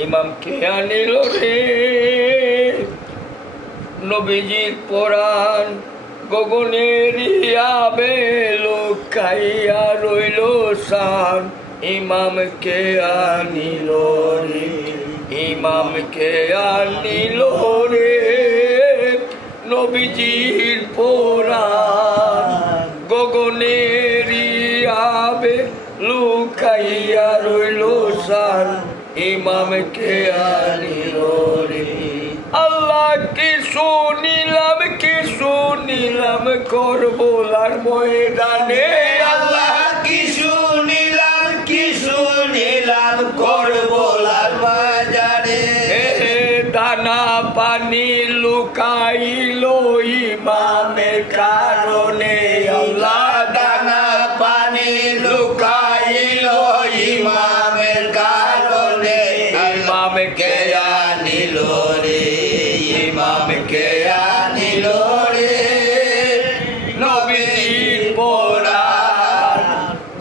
ইমামকে আনিল রে নবীজির পরাণ গগনের আবে লুকাইয়া রইল সান ইমামকে আনিল রে ইমামকে আনিল রে নবীজির পরাণ গগনের আবে লুকাইয়া রইল সান ইমামকে আনিল রে আল্লাহ কি শুনিলাম করবলার ময়দানে আল্লাহ কি শুনিলাম করবলার বাজারে দানা পানি লুকাইল ইমামের কারণে আল্লাহ দানা পানি লুকাইল ইমামের কারণে ইমামকে আনিল রে ইমামকে আনিল রে নবীর পরাণ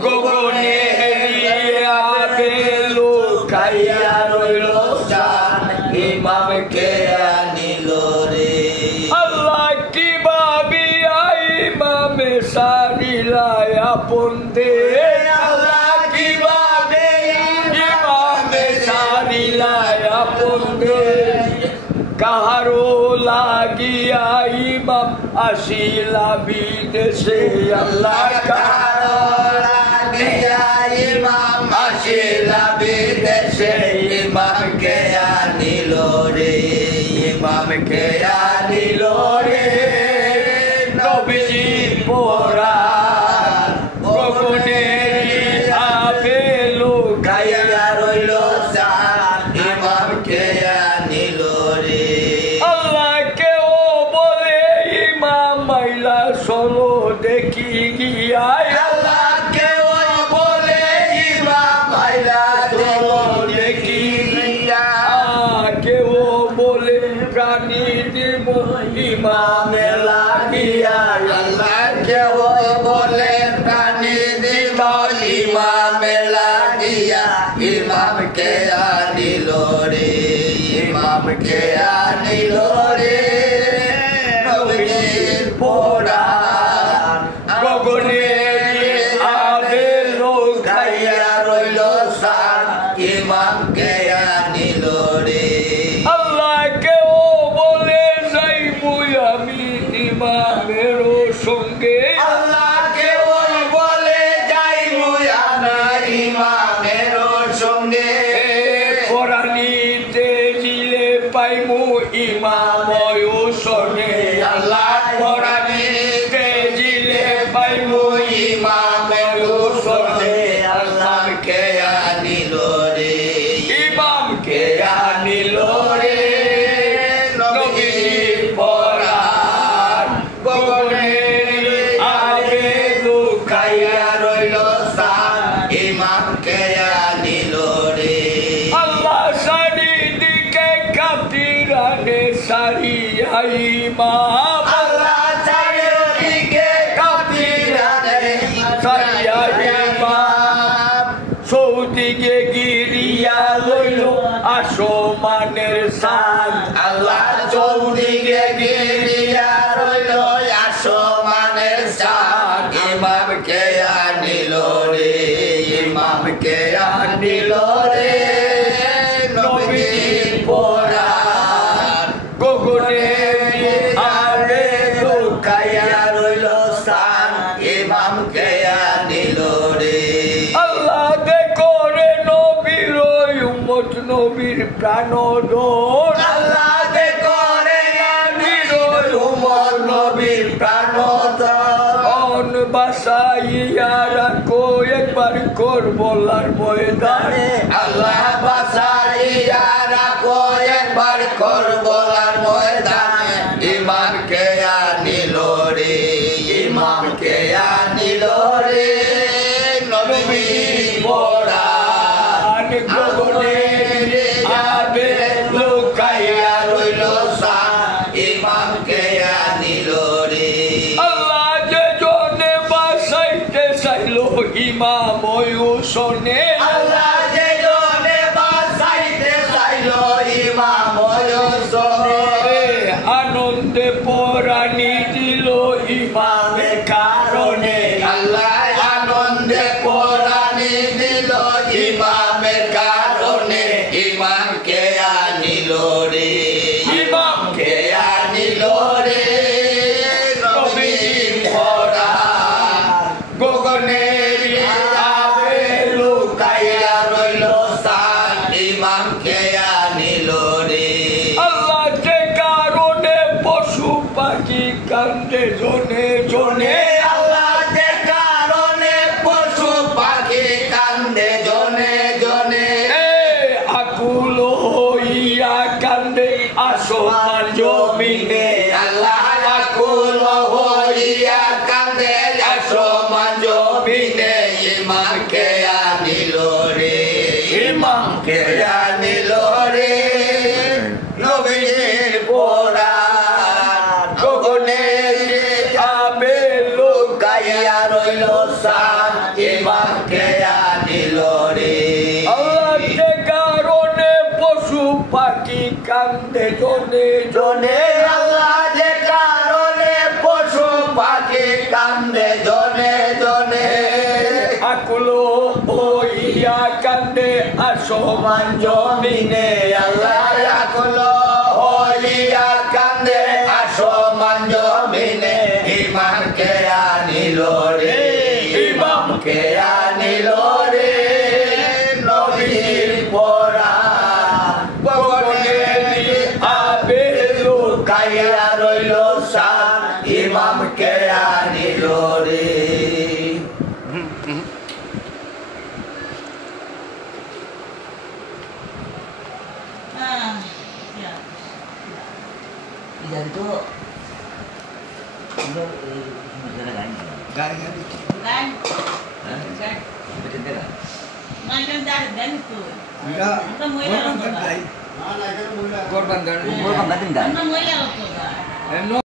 গগনের আবে লুকাইয়া রইল সান ইমামকে আনিল রে আল্লাহ কি ভাবিয়া ইমামে সারিলায় আপন দে আল্লাহ কিভাবে ইমামে সারিলায় আপন দে কাহারো লাগিয়া ইমাম আসিলা বিদেশে আল্লাহ কারো লাগিয়া ইমাম আসিলা বিদেশে ইমামকে আনিল রে ইমামকে আনিল রে নবীজির পরাণ গগনের আবে লুকাইয়া রইল সান ইমামকে আনিল রে আল্লাহকে ও বলে ইমাম মাইলা চলো দেখি গিয়া আল্লাহকে ওই বলে ইমাম মাইলা চলো দেখি গিয়া কেউ বলে প্রাণী দিব ইমামে লাগিয়া আল্লাহকে ওই বলে প্রাণী দিব ইমামে লাগিয়া ইমামকে আনিল রে ইমামকে আনিল রে নবীর পরাণ গগনের আবে লুকাইয়া রইল সান ইমামকে আনিল রে আল্লাহকে ও বলে যাইবো আমি ইমামের সঙ্গে আল্লাহকে ওই বলে যাইবো আমরা ইমামের সঙ্গে পরাণীতে জিলে পাইমু ইমাম সঙ্গে আল্লাহ পরাণীতে জিলে পাইমু ইমামের সঙ্গে আল্লাহকে আনিল রে ইমামকে আনিল রে নবীর পরাণ গগনের আবে লুকাইয়া রইল সান ইমামকে আনিল রে আল্লাহ চারিদিকে কাতিরানে সারিয়া ইমাম আল্লাহ চারিদিকে কাতিরানে সারিয়া ইমাম চৌদিকে গিরিয়া লইল আসমানের সান আল্লাহ চৌদিকে গিরিয়া রইল আসমানের চাঁদ ইমামকে আনিল রে ইমামকে আনিল রে নবীর পরাণ গগনের আবে লুকাইয়া রইল সান ইমামকে আনিল রে আল্লাহ দেখো রে নবীর উম্মত নবীর প্রাণদন আল্লাহ দেখো রে নবীর উম্মত নবীর প্রাণদন বাসাইয়া রাখো একবার করবলার ময়দানে আল্লাহ বাসাইয়া রাখো একবার করবলার ময়দানে ইমামকে আনিল রে ইমামকে আনিল রে নবীর পরাণ গগনের আবে লুকাইয়া রইল সান ইমামকে আনিল রে আল্লাহ যে জনে বাসাইতে চাইল ইমাম শোনে আল্লাহ যে জনে বাসাইতে চাইল ইমামকে আনিল রে আল্লাহ যে কারণে পশু পাখি কান্দে জনে জনে আল্লাহ যে কারণে পশু পাখি কান্দে জনে জনে আকুল হইয়া কান্দে আসমান জমিনে আল্লাহ আকুল হইয়া কান্দে আসমান জমিনে ইমামকে আনিল রে ইমামকে আনিল রে নবীর কোরআন গগনে আবে লুকাইয়া রইল সান ইমামকে আনিল রে আল্লাহ যে কারণে পশু পাখি কান্দে জনে জনে আল্লাহ যে কারণে পশু পাখি কান্দে জনে জনে আকুল হইয়া কান্দে আসমান জমিনে আল্লাহ আকুল হইয়া কান্দে আসমান জমিনে ইমামকে আনিল রে ইমামকে আনিল রে নবীর কোরআন গগনে আবে লুকাইয়া রইল সান ইমামকে আনিল রে itu গান korban dan Korban